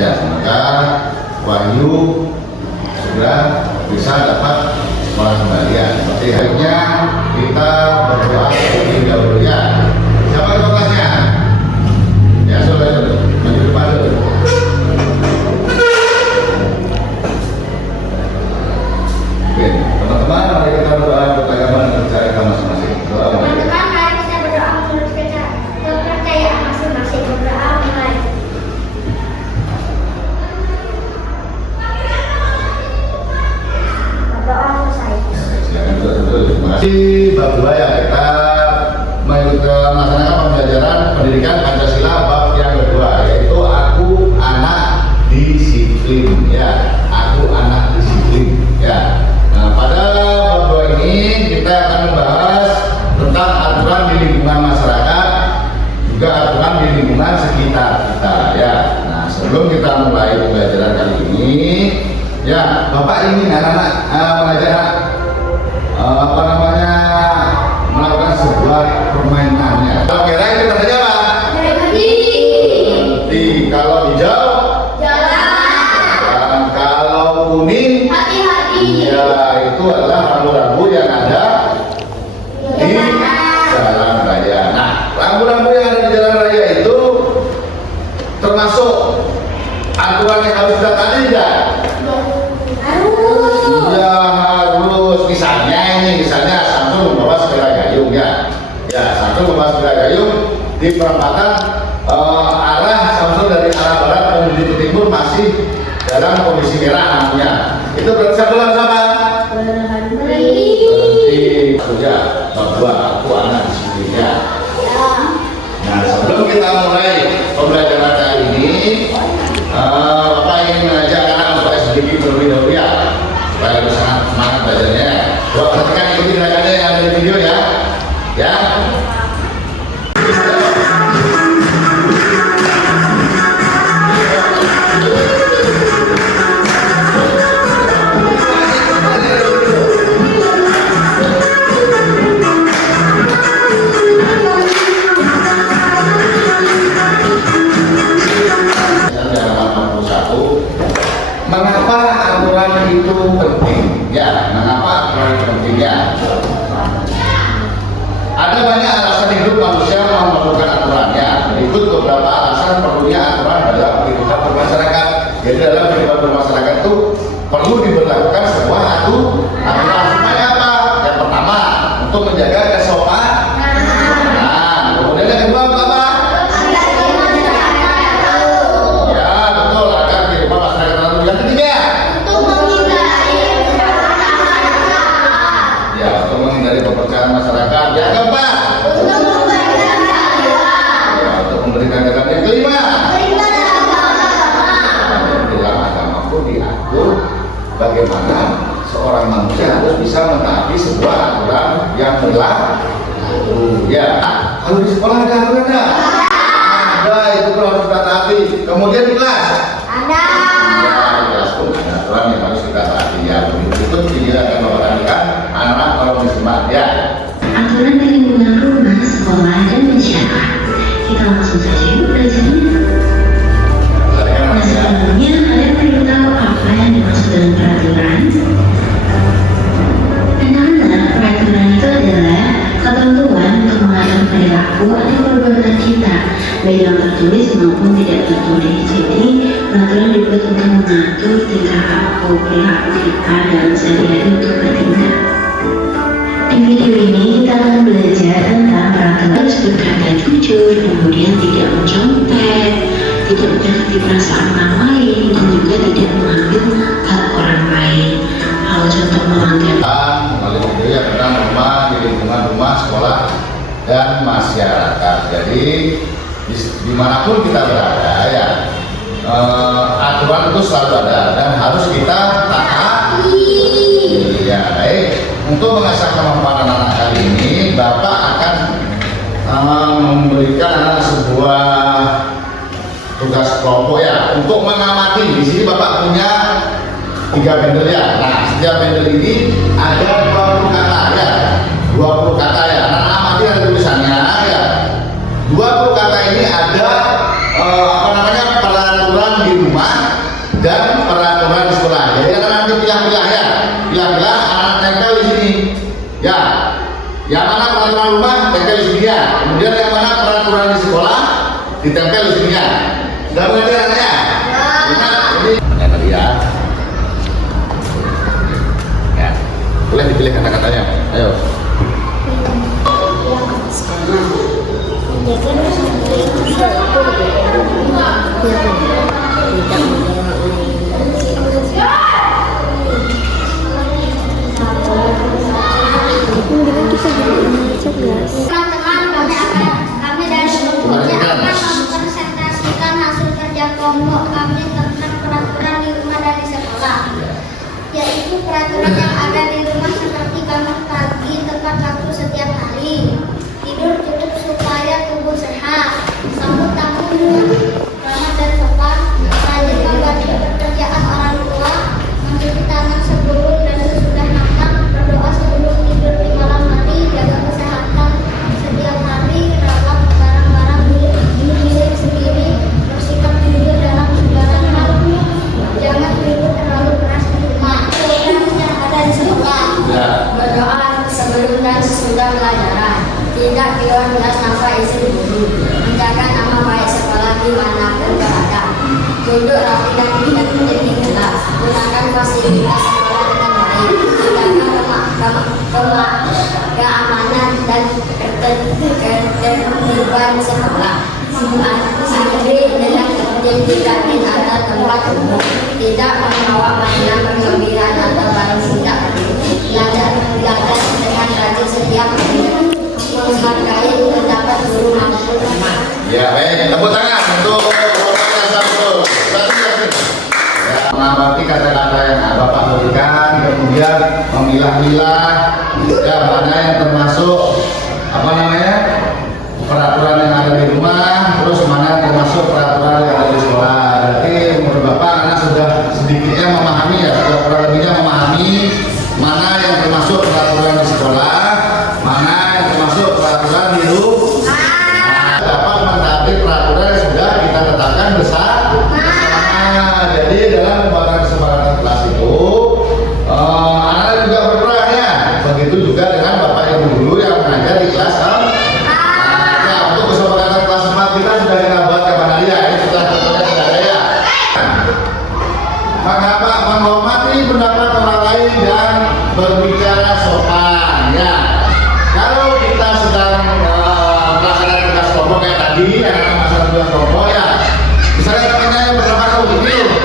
Ya, semoga Wahyu sudah bisa dapat sekolah kembali ya. Seperti halnya kita berdoa terlebih dahulu ya. Siapa yang kelasnya? Ya, sudah maju depan dulu. Oke, teman-teman, mari kita berdoa untuk agama dan cara kita masing-masing. Doa mulai. Teman-teman, mari kita berdoa menurut kepercayaan masing-masing. Berdoa mulai. Berdoa selesai. Silakan dulu. Terima kasih bab 2 ya, kita melaksanakan pembelajaran pendidikan Pancasila bab yang kedua, yaitu aku anak disiplin ya. Aku anak disiplin ya. Nah, pada bab 2 ini kita akan membahas tentang aturan di lingkungan masyarakat, juga aturan di lingkungan sekitar kita ya. Nah, sebelum kita mulai pembelajaran kali ini ya, Bapak ingin anak-anak mengajar melakukan sebuah permainan ya. Kalau merah itu tandanya apa? Berhenti. Kalau hijau? Jalan. Dan kalau kuning? Hati-hati. Ya, itu adalah rambu-rambu yang ada di jalan raya. Nah, rambu-rambu yang ada di jalan raya itu termasuk aturan yang harus ditaati tidak? Ya harus. Misalnya Samsul membawa sepeda gayung ya. Ya, Samsul membawa sepeda gayung di perempatan arah Samsul dari arah barat menuju ke timur masih dalam kondisi merah lampunya. Itu berarti satu sama? Berhenti. Ya, bab 2 aku anak disiplin ya. Nah, sebelum kita mulai pembelajaran kali ini, Bapak ingin mengajak anak untuk sedikit terlebih dahulu ya, supaya lebih semangat belajarnya. Coba perhatikan ikuti gerakannya yang ada di video ya. Ya. Mengapa aturan itu penting? Ya, mengapa aturan itu pentingnya? Ada banyak alasan hidup manusia memerlukan aturannya. Berikut beberapa alasan perlunya aturan dalam kehidupan bermasyarakat. Jadi dalam kehidupan bermasyarakat itu perlu diberlakukan sebuah aturan. Supaya apa? Yang pertama, untuk menjaga kesopanan. Nah, kemudian yang kedua apa? Yang ketiga, untuk menghindari kepercayaan masyarakat. Yang keempat, untuk memberikan jalan. Yang kelima, dalam agama pun diatur bagaimana seorang manusia harus bisa mentaati sebuah aturan yang berlaku. Ya, kalau di sekolah ada aturan nggak? Ada, itu harus kita taati. Kemudian di kelas ada. Aturan yang harus kita taati ya. Berikut video akan memperhatikan anak kalau disimak ya. Aturan dari lingkungan rumah, sekolah, dan masyarakat. Kita langsung saja yuk belajarnya. Nah, sebelumnya kalian perlu tahu apa yang dimaksud dengan peraturan? Anak-anak, peraturan itu adalah ketentuan untuk mengatur perilaku atau perbuatan kita, baik yang tertulis maupun tidak tertulis. Jadi, peraturan dibuat untuk mengatur tingkah laku perilaku kita dalam sehari-hari untuk bertindak. Di video ini kita akan belajar tentang peraturan harus berkata jujur, kemudian tidak mencontek, tidak menyakiti perasaan orang lain, dan juga tidak mengambil hak orang lain. Kalau contoh melanggar melalui video yang tentang rumah, di lingkungan rumah, sekolah, dan masyarakat. Jadi dimanapun kita berada ya, aturan itu selalu ada dan harus kita taati. Ya, baik. Untuk mengasah kemampuan anak-anak kali ini, Bapak akan memberikan anak sebuah tugas kelompok ya, untuk mengamati. Di sini Bapak punya 3 bendel ya. Nah, setiap bendel ini ada 20 kata ya. 20 kata ya. Nah, amati ada tulisannya ya. 20 kata ini ada peraturan di rumah, Sudah mengerti anaknya? Benar. Ini tadi ya. Ya. Boleh dipilih kata-katanya. Ayo. Teman-teman, kami dari kelompok mempresentasikan hasil kerja kelompok kami tentang peraturan di rumah dan di sekolah, yaitu peraturan yang ada di rumah seperti bangun pagi tepat waktu setiap hari, tidur cukup supaya tubuh sehat, sambut tamu ramah dan sopan, rajin membantu pekerjaan orang tua, mencuci tangan sebelum dan sesudah makan, berdoa sebelum tidur di malam hari, jaga kesehatan setiap hari, rawat barang-barang milik sendiri, bersikap jujur dalam segala hal, jangan ribut terlalu keras di rumah. Program yang ada di sekolah, berdoa sebelum dan sesudah pelajaran, tidak keluar kelas tanpa izin guru, menjaga nama baik sekolah dimanapun berada, duduk rapi dan tidak menjadi kelas, gunakan fasilitas sekolah dengan baik, jaga keamanan dan ketertiban sekolah, santri dengan tidak ada tempat umum, tidak membawa mainan berlebihan atau barang tidak perlu, belajar dengan rajin setiap hari, menghargai pendapat guru maupun teman. Ya, baik. Tepuk tangan untuk program yang betul. Ya, mengamati kata-kata yang Bapak berikan, kemudian memilah-milah ya mana yang termasuk peraturan yang ada di rumah, terus mana yang termasuk peraturan yang ada di sekolah. Berarti menurut Bapak anak sudah sedikitnya memahami ya, sudah kurang lebihnya memahami mana yang termasuk peraturan di sekolah, mana yang termasuk peraturan di rumah. Dapat mentaati peraturan yang sudah kita tetapkan bersama. Jadi dalam pembahasan kesepakatan kelas itu anak juga berperan ya. Begitu juga dengan Bapak Ibu guru yang mengajar di kelas ya, untuk kesepakatan kelas 4 kita sudah kita buat kepada dia. Ini sudah tentunya sudah ada ya. Menghormati pendapat orang lain dan berbicara sopan ya. Kalau kita sedang melaksanakan tugas kelompok kayak tadi, anak melaksanakan tugas kelompok ya, misalnya temannya yang bernama begitu,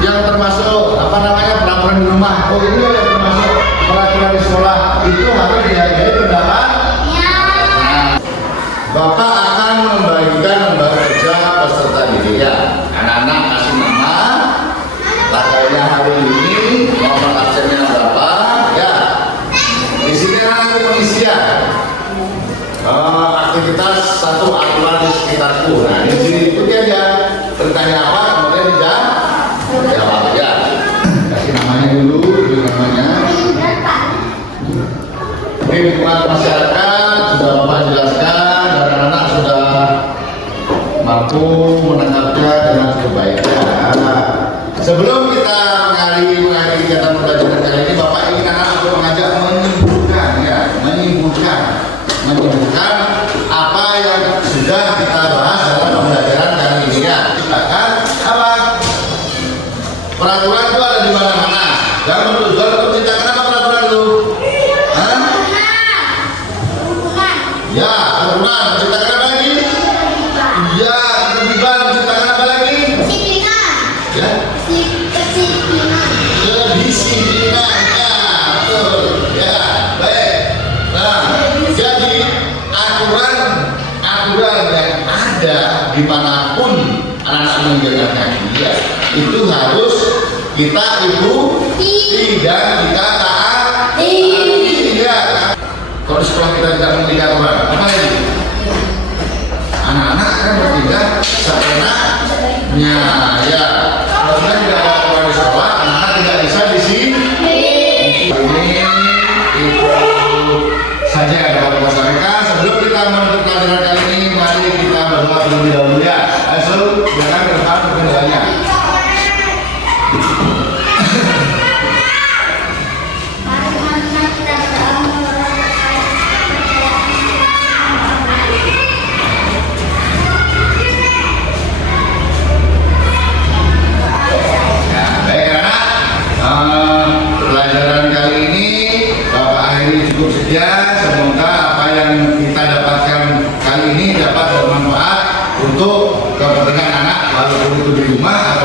yang termasuk peraturan di rumah, ini yang termasuk peraturan di sekolah, itu harus dihargai pendapat. Nah, Bapak akan membagikan lembar kerja peserta didik ya. Anak-anak kasih nama, tanggalnya hari ini, nomor absennya berapa, ya. Di sini nanti pengisian. Aktivitas satu aturan di sekitarku. Nah, di sini ikuti aja. Bertanya apa, kemudian dijawab ya. Kasih namanya dulu, namanya. Ini lingkungan masyarakat sudah Bapak jelaskan, dan anak-anak sudah mampu menangkapnya dengan sebaiknya. Sebelum kita mengakhiri kegiatan pembelajaran kali ini, Bapak ingin anak untuk mengajak menyimpulkan apa yang sudah kita bahas dalam pembelajaran kali ini ya. Bahkan apa? Peraturan itu ada di mana-mana. Jangan menciptakan apa peraturan itu? Ya, kerukunan. Menciptakan apa lagi? Ya, ketertiban. Menciptakan apa lagi? Ya. Kedisiplinan. Ya, betul. Ya, baik. Nah, jadi aturan yang ada dimanapun anak-anak menjalankan dia itu harus kita ikuti dan kita taati. Ya. Kalau di sekolah kita tidak memiliki aturan, apa lagi? Anak-anak akan bertindak seenaknya. Ya, kalau sudah tidak ada aturan di sekolah, anak-anak tidak bisa di sini. Ini itu saja yang dapat kita sampaikan. Sebelum kita menutup pelajaran kali ini, mari kita berdoa terlebih dahulu ya. Langsung jangan ke depan kendalanya. di rumah